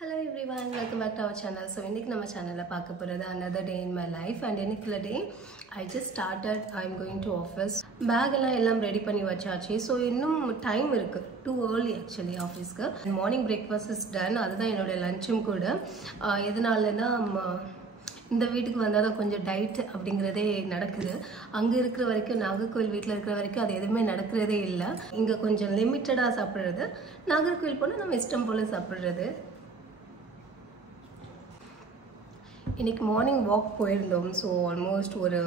Hello everyone, welcome back to our channel. So இன்னைக்கு நம்ம சேனல்ல பார்க்க போறது another day in my life and இன்னைக்குள்ள day I just started. I'm going to office. Bag எல்லாம் ready பண்ணி வச்சாச்சு. So இன்னும் டைம் இருக்கு. Too early actually ஆபீஸ்க்கு. Morning breakfast is done. அதுதான் என்னோட லஞ்சும் கூட. எதனாலனா இந்த வீட்டுக்கு வந்தாதான் கொஞ்சம் டயட் அப்படிங்கறதே நடக்குது. அங்க இருக்கிற வரைக்கும் நாகர்கோவில் வீட்ல இருக்கிற வரைக்கும் அது எதுவுமே நடக்கிறதே இல்ல. இங்க கொஞ்சம் லிமிட்டடா சாப்பிடுறது. நாகர்கோவில் போனா நம்ம இஷ்டம் போல சாப்பிடுறது. இன்னைக்கு மார்னிங் வாக் போயிருந்தோம். ஸோ ஆல்மோஸ்ட் ஒரு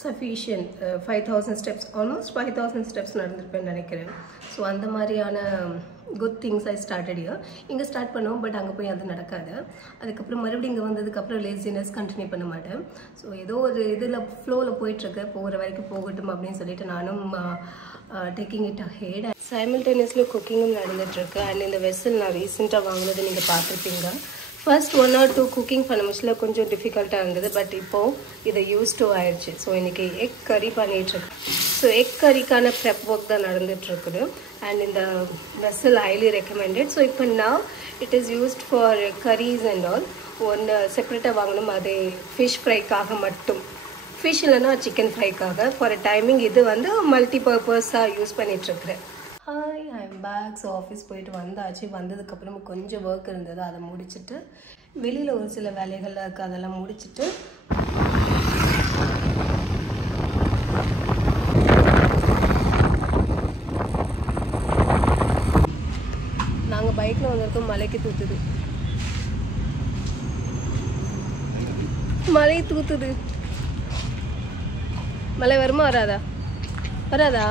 சஃபிஷியன்ட் 5000 ஸ்டெப்ஸ் ஆல்மோஸ்ட் 5000 ஸ்டெப்ஸ் நடந்திருப்பேன்னு நினைக்கிறேன். ஸோ அந்த மாதிரியான good things I started year. இங்கே ஸ்டார்ட் பண்ணோம், பட் அங்கே போய் அது நடக்காது. அதுக்கப்புறம் மறுபடியும் இங்கே வந்ததுக்கப்புறம் லேசினஸ் கண்டினியூ பண்ண மாட்டேன். ஸோ ஏதோ ஒரு இதில் ஃப்ளோவில் போயிட்டுருக்கு, போகிற வரைக்கும் போகட்டும் அப்படின்னு சொல்லிட்டு நானும் டேக்கிங் இட் அஹெட். சைமல்டேனியஸ்லி குக்கிங்கும் நடந்துகிட்ருக்கு. அண்ட் இந்த வெசல் நான் ரீசெண்டாக வாங்கினது நீங்கள் பார்த்துருப்பீங்க. ஃபர்ஸ்ட் 1 or 2 குக்கிங் பண்ண முடியல, கொஞ்சம் டிஃபிகல்ட்டாக இருந்தது. பட் இப்போது இதை யூஸ் டு ஆயிடுச்சு. ஸோ இன்றைக்கி எக் கறி பண்ணிகிட்ருக்கு. ஸோ எக் கறிக்கான ப்ரெப் ஒர்க் தான் நடந்துகிட்ருக்குது. அண்ட் இந்த வெசல் ஹைலி ரெக்கமெண்டட். ஸோ இப்போ நான் it is used for curries and all. ஒன்று செப்பரேட்டாக வாங்கணும், அது ஃபிஷ் ஃப்ரைக்காக மட்டும். ஃபிஷ் இல்லைன்னா சிக்கன் ஃப்ரைக்காக ஃபார் டைமிங். இது வந்து மல்டி பர்பஸாக யூஸ் பண்ணிகிட்ருக்குறேன். Hi, I'm back. So office போயிட்டு வந்தாச்சு. வந்ததுக்கப்புறம் கொஞ்சம் ஒர்க் இருந்தது, அதை முடிச்சுட்டு வெளியில் ஒரு சில வேலைகள்லாம் இருக்குது, அதெல்லாம் முடிச்சுட்டு நாங்கள் பைக்கில் வந்திருக்கோம். மலைக்கு தூத்துது, மலை தூத்துது. மழை வருமா வராதா? வராதா?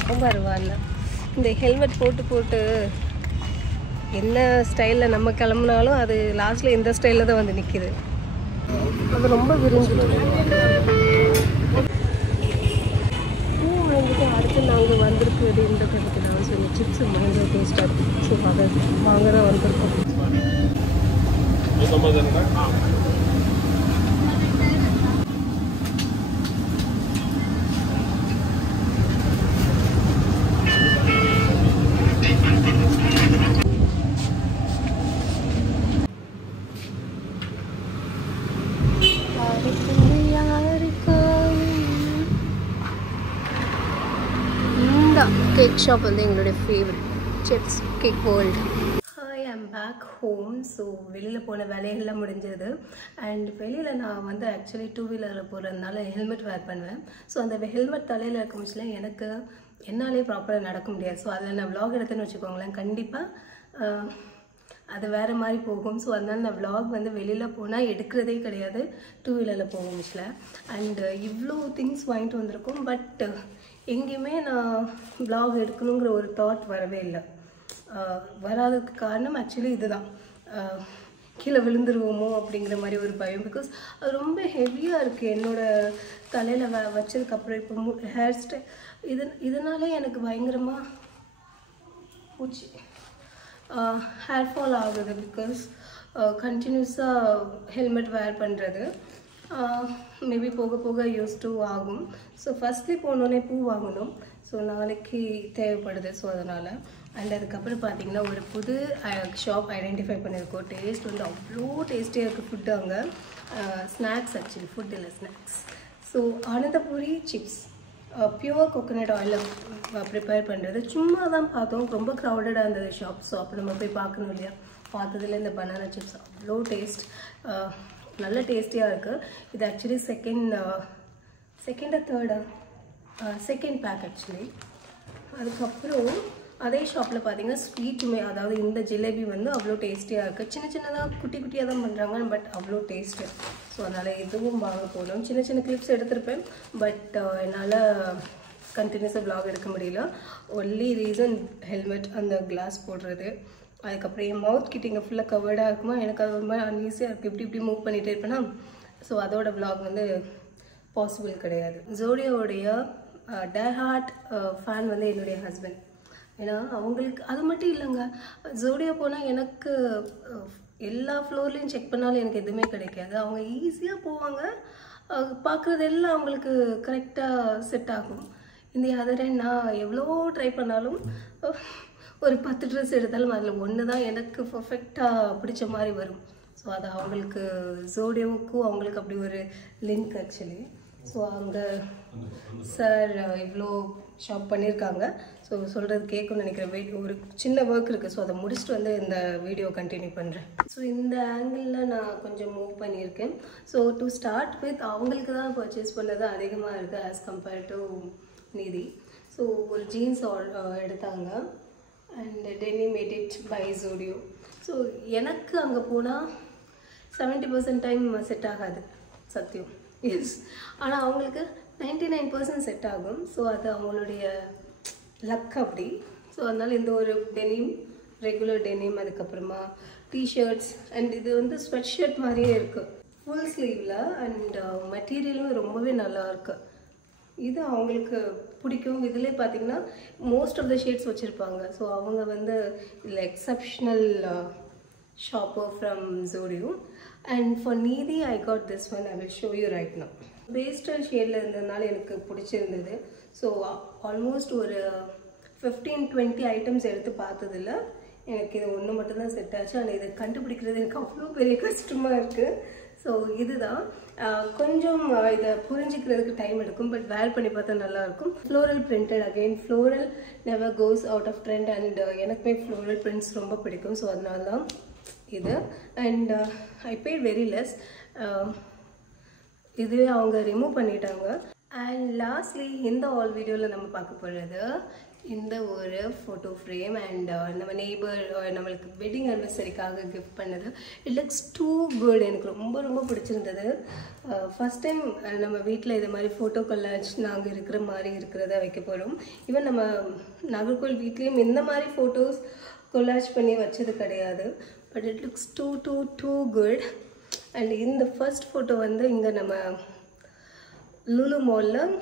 அப்போ பரவாயில்ல. இந்த ஹெல்மெட் போட்டு என்ன ஸ்டைலில் நம்ம கிளம்புனாலும் அது லாஸ்ட்டில் இந்த ஸ்டைலில் தான் வந்து நிற்கிது. அது ரொம்ப விரிஞ்சிட்டு பூ வாங்கிட்டு அடுத்து நாங்கள் வந்திருக்குது இந்த கடைக்கு தான். சொல்லி சிப்ஸ் பயங்கர டேஸ்ட்டாக இருக்கும். ஸோ அதை வாங்க தான் வந்திருக்கோம். கேக் ஷாப் வந்து எங்களுடைய favourite chips cake world. Hi, I'm back home. So வெளியில் போன வேலைகள்லாம் முடிஞ்சது. அண்ட் வெளியில் நான் வந்து ஆக்சுவலி 2 வீலரில் போகிறதுனால ஹெல்மெட் வேர் பண்ணுவேன். ஸோ அந்த ஹெல்மெட் தலையில் இருக்க முடியல, எனக்கு என்னாலே ப்ராப்பராக நடக்க முடியாது. ஸோ அதில் நான் விலாக் எடுத்தேன்னு வச்சுக்கோங்களேன், கண்டிப்பாக அது வேறு மாதிரி போகும். ஸோ அதனால நான் விலாக் வந்து வெளியில் போனால் எடுக்கிறதே கிடையாது, 2 வீலரில் போக முடியல. அண்டு இவ்வளோ திங்ஸ் வாங்கிட்டு வந்திருக்கோம், பட் எங்கேயுமே நான் விலாக் எடுக்கணுங்கிற ஒரு தாட் வரவே இல்லை. வராததுக்கு காரணம் ஆக்சுவலி இதுதான், கீழே விழுந்துருவோமோ அப்படிங்கிற மாதிரி ஒரு பயம். பிகாஸ் அது ரொம்ப ஹெவியாக இருக்குது என்னோடய தலையில் வச்சதுக்கப்புறம். இப்போ ஹேர் ஸ்டைல் இதனாலே எனக்கு பயங்கரமாக பூச்சி ஹேர் ஃபால் ஆகுது. பிகாஸ் கண்டினியூஸாக ஹெல்மெட் வேர் பண்ணுறது. மேபி போக போக யூஸ் டு ஆகும். ஸோ ஃபஸ்ட்லி போனோடனே பூ வாங்கணும். ஸோ நாளைக்கு தேவைப்படுது. ஸோ அதனால். அண்ட் அதுக்கப்புறம் பார்த்திங்கன்னா ஒரு புது ஷாப் ஐடென்டிஃபை பண்ணியிருக்கோம். டேஸ்ட் வந்து அவ்வளோ டேஸ்டியாக இருக்குது ஃபுட்டு அங்கே. ஸ்நாக்ஸ் ஆக்சுவலி, ஃபுட் இல்லை snacks. So Anandapuri chips pure coconut ஆயிலில் ப்ரிப்பேர் பண்ணுறது. சும்மா தான் பார்த்தோம், ரொம்ப க்ரௌடடாக இருந்தது ஷாப். ஸோ அப்போ நம்ம போய் பார்க்கணும் இல்லையா. பார்த்ததில் இந்த பனானா சிப்ஸ் அவ்வளோ டேஸ்ட், நல்ல டேஸ்டியாக இருக்குது. இது ஆக்சுவலி செகண்ட் பேக் ஆக்சுவலி. அதுக்கப்புறம் அதே ஷாப்பில் பார்த்தீங்கன்னா ஸ்வீட்டுமே, அதாவது இந்த ஜிலேபி வந்து அவ்வளோ டேஸ்டியாக இருக்குது. சின்ன சின்னதாக குட்டி குட்டியாக தான் பண்ணுறாங்க, பட் அவ்வளோ டேஸ்ட்டு. ஸோ அதனால் இதுவும் வாங்க போகணும். சின்ன சின்ன கிளிப்ஸ் எடுத்திருப்பேன், பட் என்னால் கண்டினியூஸாக விலாக் எடுக்க முடியல. ஒன்லி ரீசன் ஹெல்மெட், அந்த கிளாஸ் போடுறது. அதுக்கப்புறம் என் மவுத் கிட்ட இங்கே ஃபுல்லாக கவர்டாக இருக்குமா, எனக்கு அது ரொம்ப அன்ஈஸியாக இருக்குது. இப்படி மூவ் பண்ணிகிட்டே இருப்பேன்னா. ஸோ அதோட விலாக் வந்து பாசிபிள் கிடையாது. ஜோடியோடைய டேஹார்ட் ஃபேன் வந்து என்னுடைய ஹஸ்பண்ட். ஏன்னா அவங்களுக்கு அது மட்டும் இல்லைங்க, ஜோடியோ போனால் எனக்கு எல்லா ஃப்ளோர்லேயும் செக் பண்ணாலும் எனக்கு எதுவுமே கிடைக்காது. அவங்க ஈஸியாக போவாங்க, பார்க்குறதெல்லாம் அவங்களுக்கு கரெக்டாக செட் ஆகும். இந்த அதர் நான் எவ்வளோ ட்ரை பண்ணாலும் ஒரு 10 ட்ரெஸ் எடுத்தாலும் அதில் ஒன்று தான் எனக்கு பர்ஃபெக்டாக பிடிச்ச மாதிரி வரும். ஸோ அது அவங்களுக்கு ஜோடியோவுக்கும் அவங்களுக்கு அப்படி ஒரு லிங்க் ஆக்சுவலி. ஸோ அங்கே சார் இவ்வளோ ஷாப் பண்ணியிருக்காங்க. ஸோ சொல்கிறது கேட்கும்னு நினைக்கிறேன். ஒரு சின்ன ஒர்க் இருக்குது. ஸோ அதை முடிச்சுட்டு வந்து இந்த வீடியோ கண்டினியூ பண்ணுறேன். ஸோ இந்த ஆங்கிளில் நான் கொஞ்சம் மூவ் பண்ணியிருக்கேன். ஸோ டு ஸ்டார்ட் வித் அவங்களுக்கு தான் பர்ச்சேஸ் பண்ணது அதிகமாக இருக்குது as compared to Nidhi. So ஒரு ஜீன்ஸ் எடுத்தாங்க அண்ட் டெனிம் எடிட் பை ஜோடியோ. ஸோ எனக்கு அங்கே போனால் 70% டைம் செட் ஆகாது சத்தியம். எஸ், ஆனால் அவங்களுக்கு 99% செட் ஆகும். ஸோ அது அவங்களுடைய லக் அப்படி. ஸோ அதனால் இந்த ஒரு டெனிம், ரெகுலர் டெனிம், அதுக்கப்புறமா டிஷர்ட்ஸ் அண்ட் இது வந்து ஸ்வெட் ஷர்ட் மாதிரியே இருக்குது ஃபுல் ஸ்லீவில். அண்ட் மெட்டீரியலும் ரொம்பவே நல்லா இருக்குது. இது அவங்களுக்கு பிடிக்கும். இதிலே பார்த்தீங்கன்னா மோஸ்ட் ஆஃப் த ஷேட்ஸ் வச்சுருப்பாங்க. ஸோ அவங்க வந்து இதில் exceptional shopper from Zodio. And for Needi I got this one. I will show you right now. Pastel shade la irundadanaல எனக்கு பிடிச்சிருந்தது. ஸோ ஆல்மோஸ்ட் ஒரு 15-20 ஐட்டம்ஸ் எடுத்து பார்த்ததில்ல. எனக்கு இது ஒன்று மட்டும்தான் செட் ஆச்சு. ஆனால் இதை கண்டுபிடிக்கிறது எனக்கு அவ்வளோ பெரிய கஷ்டமாக இருக்குது. ஸோ இதுதான் கொஞ்சம் இதை புரிஞ்சிக்கிறதுக்கு டைம் எடுக்கும். பட் வேர் பண்ணி பார்த்தா நல்லாயிருக்கும். Floral printed. Again floral never goes out of trend. And எனக்குமே ஃப்ளோரல் பிரிண்ட்ஸ் ரொம்ப பிடிக்கும். ஸோ அதனால தான் இது. And I paid very less. இதுவே அவங்க ரிமூவ் பண்ணிட்டாங்க. அண்ட் லாஸ்ட்லி இந்த ஆல் வீடியோவில் நம்ம பார்க்க போகிறது இந்த ஒரு ஃபோட்டோ ஃப்ரேம். அண்ட் நம்ம நெய்பர் நம்மளுக்கு வெட்டிங் அனிவர்சரிக்காக கிஃப்ட் பண்ணது. It looks too good. எனக்கு ரொம்ப ரொம்ப பிடிச்சிருந்தது. ஃபஸ்ட் டைம் நம்ம வீட்டில் இது மாதிரி ஃபோட்டோ கொல்லாஜ் நாங்கள் இருக்கிற மாதிரி இருக்கிறத வைக்க போகிறோம். ஈவன் நம்ம நாகர்கோவில் வீட்லேயும் இந்த மாதிரி ஃபோட்டோஸ் கொல்லாஜ் பண்ணி வச்சது கிடையாது. But it looks too good. And இந்த ஃபர்ஸ்ட் ஃபோட்டோ வந்து இங்கே நம்ம லூலு மாலில்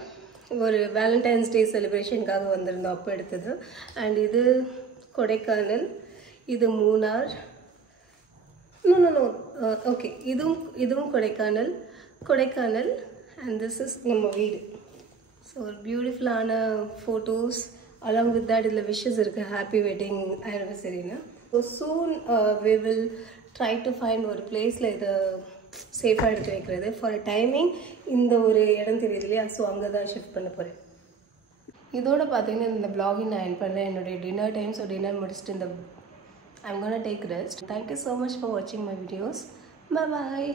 ஒரு வேலண்டைன்ஸ் டே செலிப்ரேஷனுக்காக வந்திருந்தோம், அப்போ எடுத்தது. அண்ட் இது கொடைக்கானல், இது மூணார். நோ ஓகே, இதுவும் கொடைக்கானல். அண்ட் திஸ் இஸ் நம்ம வீடு. ஸோ ஒரு பியூட்டிஃபுல்லான ஃபோட்டோஸ். அலாங் வித் தட் இதில் விஷஸ் இருக்குது, ஹாப்பி வெட்டிங் ஆனிவர்சரின்னு. So soon we will try to find ஒரு பிளேஸில் இதை சேஃபாக எடுத்து வைக்கிறது. ஃபார் டைமிங் இந்த ஒரு இடம் தெரியுது இல்லையா, ஸோ அங்கே தான் ஷிஃப்ட் பண்ண போகிறேன். இதோட பார்த்தீங்கன்னா இந்த vlogging நான் எண்ட் பண்ணுறேன். என்னுடைய டின்னர் டைம். ஸோ டின்னர் முடிச்சுட்டு இந்த I'm gonna take rest. Thank you so much for watching my videos. Bye bye.